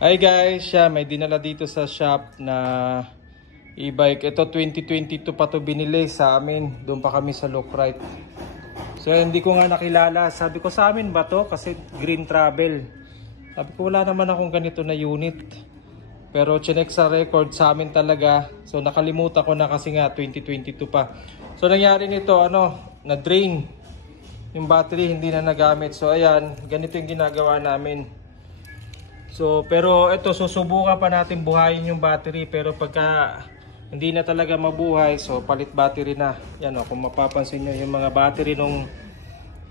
Hi guys, may dinala dito sa shop na e-bike. Ito 2022 pa to binili sa amin. Doon pa kami sa Lookrite. So hindi ko nga nakilala. Sabi ko sa amin ba to? Kasi Green Travel. Sabi ko wala naman akong ganito na unit. Pero chinek sa record sa amin talaga. So nakalimutan ko na kasi nga 2022 pa. So nangyari nito na-drain yung battery, hindi na nagamit. So ayan, ganito yung ginagawa namin. So, pero ito, susubukan pa natin buhayin yung battery. Pero pagka hindi na talaga mabuhay, so palit battery na. Yan o, kung mapapansin nyo yung mga battery nung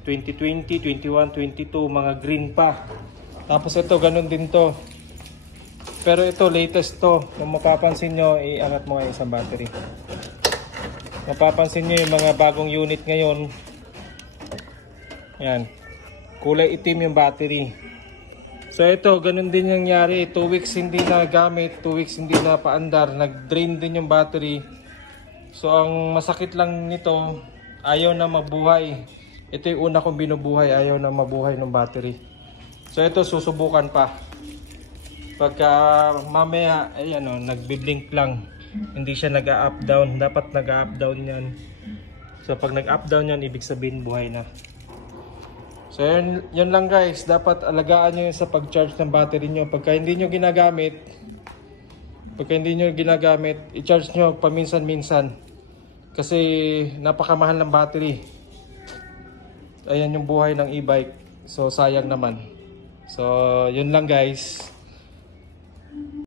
2020, 21, 22, mga green pa. Tapos ito, ganun din to. Pero ito, latest to. Kung mapapansin nyo, iangat mo nga isang battery. Mapapansin nyo yung mga bagong unit ngayon. Yan. Kulay itim yung battery. So ito, ganun din yung nangyari. 2 weeks hindi na gamit, 2 weeks hindi na paandar, nag-drain din yung battery. So ang masakit lang nito, ayaw na mabuhay. Ito yung una kong binubuhay, ayaw na mabuhay ng battery. So ito, susubukan pa. Pagka mamaya, nagbi-blink lang. Hindi siya nag-up down, dapat nag-up down yan. So pag nag-up down yan, ibig sabihin buhay na. So yun lang guys, dapat alagaan nyo sa pag-charge ng battery nyo. Pagka hindi nyo ginagamit, i-charge nyo paminsan-minsan. Kasi napakamahal ng battery. Ayan yung buhay ng e-bike. So sayang naman. So yun lang guys.